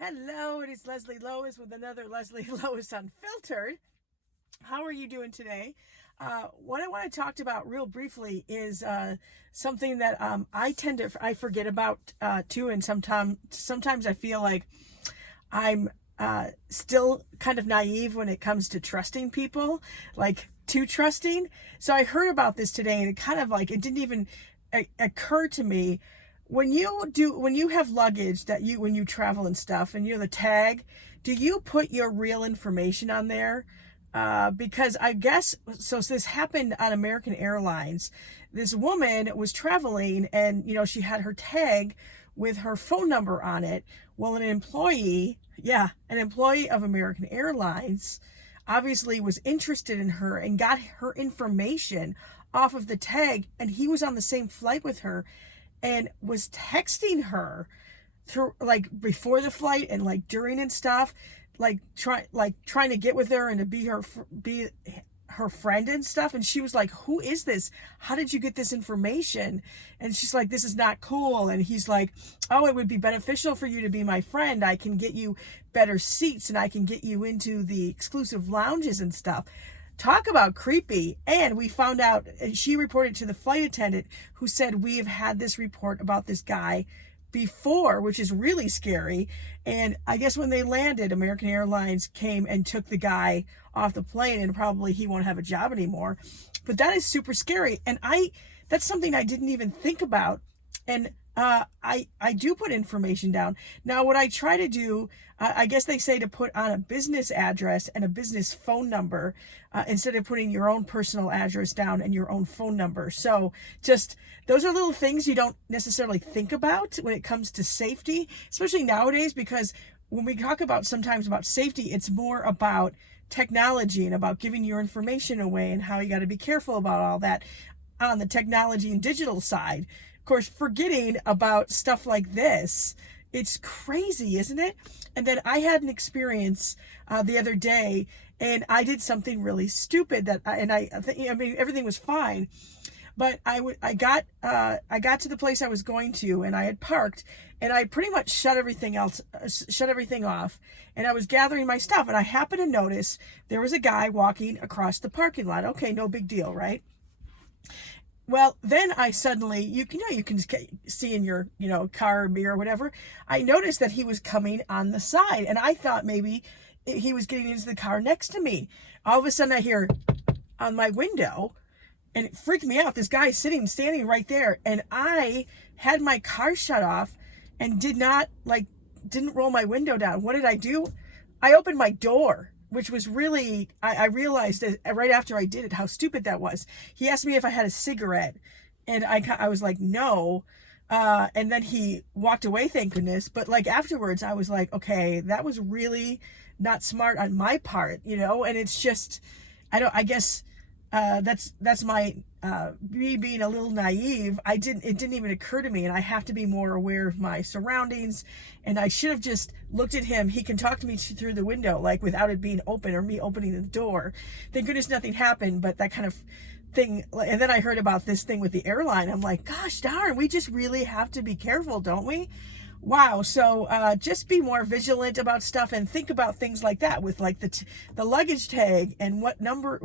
Hello, it is Leslie Lois with another Leslie Lois Unfiltered. How are you doing today? What I want to talk about real briefly is something that I forget about too, and sometimes I feel like I'm still kind of naive when it comes to trusting people, like too trusting. So I heard about this today, and it didn't even occur to me when you have luggage when you travel and stuff, and you're the tag, do you put your real information on there? Because I guess so. This happened on American Airlines. This woman was traveling, and she had her tag with her phone number on it. Well, an employee of American Airlines obviously was interested in her and got her information off of the tag, and he was on the same flight with her and was texting her through, like, before the flight and like during and stuff, trying to get with her and to be her friend and stuff. And she was like, who is this? How did you get this information? And she's like, this is not cool. And he's like, oh, it would be beneficial for you to be my friend. I can get you better seats, and I can get you into the exclusive lounges and stuff. Talk about creepy. And we found out, and she reported to the flight attendant, who said, we have had this report about this guy before, which is really scary. And I guess when they landed, American Airlines came and took the guy off the plane, and probably he won't have a job anymore. But that is super scary. And that's something I didn't even think about. And I do put information down. Now, what I try to do, I guess they say to put on a business address and a business phone number, instead of putting your own personal address down and your own phone number. So just, those are little things you don't necessarily think about when it comes to safety, especially nowadays, because when we talk sometimes about safety, it's more about technology and about giving your information away and how you got to be careful about all that on the technology and digital side. Of course, forgetting about stuff like this, it's crazy, isn't it? And then I had an experience the other day, and I did something really stupid everything was fine, but I got to the place I was going to, and I had parked, and I pretty much shut everything off, and I was gathering my stuff, and I happened to notice there was a guy walking across the parking lot. Okay, no big deal, right? Well, then I suddenly, you can see in your, car or mirror or whatever, I noticed that he was coming on the side, and I thought maybe he was getting into the car next to me. All of a sudden I hear on my window, and it freaked me out. This guy standing right there, and I had my car shut off and didn't roll my window down. What did I do? I opened my door, which was really, I realized that right after I did it, how stupid that was. He asked me if I had a cigarette, and I was like, no. And then he walked away, thank goodness. But like afterwards, I was like, okay, that was really not smart on my part, and it's just, I guess, that's my, me being a little naive. It didn't even occur to me, and I have to be more aware of my surroundings, and I should have just looked at him. He can talk to me through the window, like without it being open or me opening the door. Thank goodness nothing happened, but that kind of thing. And then I heard about this thing with the airline. I'm like, gosh darn, we just really have to be careful, don't we? Wow. So just be more vigilant about stuff, and think about things like that with like the luggage tag and what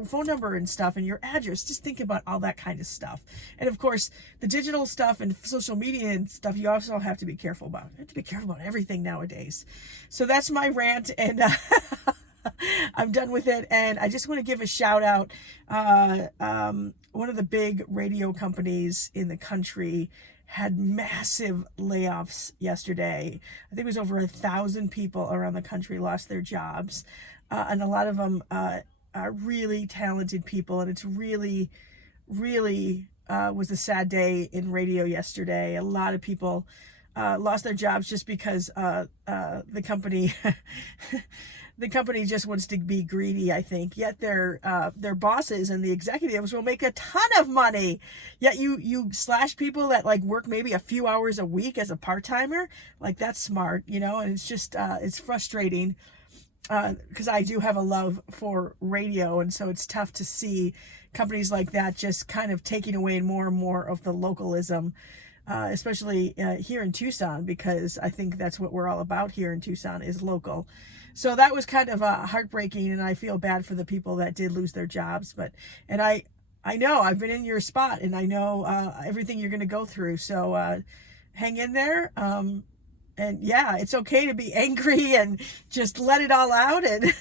phone number and stuff, and your address. Just think about all that kind of stuff. And of course, the digital stuff and social media and stuff, you also have to be careful about. You have to be careful about everything nowadays. So that's my rant, and I'm done with it. And I just want to give a shout out. One of the big radio companies in the country had massive layoffs yesterday. I think it was over 1,000 people around the country lost their jobs. And a lot of them are really talented people. And it's really, really was a sad day in radio yesterday. A lot of people lost their jobs just because the company the company just wants to be greedy, I think. Yet their bosses and the executives will make a ton of money. Yet you slash people that like work maybe a few hours a week as a part-timer. Like, that's smart, and it's just it's frustrating, because I do have a love for radio, and so it's tough to see companies like that just kind of taking away more and more of the localism especially here in Tucson, because I think that's what we're all about here in Tucson is local. So that was kind of heartbreaking, and I feel bad for the people that did lose their jobs. And I know I've been in your spot, and I know everything you're going to go through. So hang in there. And yeah, it's okay to be angry and just let it all out, and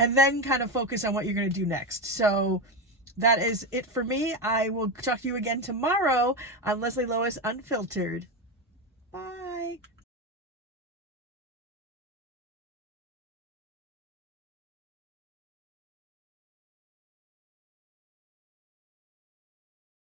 and then kind of focus on what you're going to do next. So that is it for me. I will talk to you again tomorrow on Leslie Lois Unfiltered.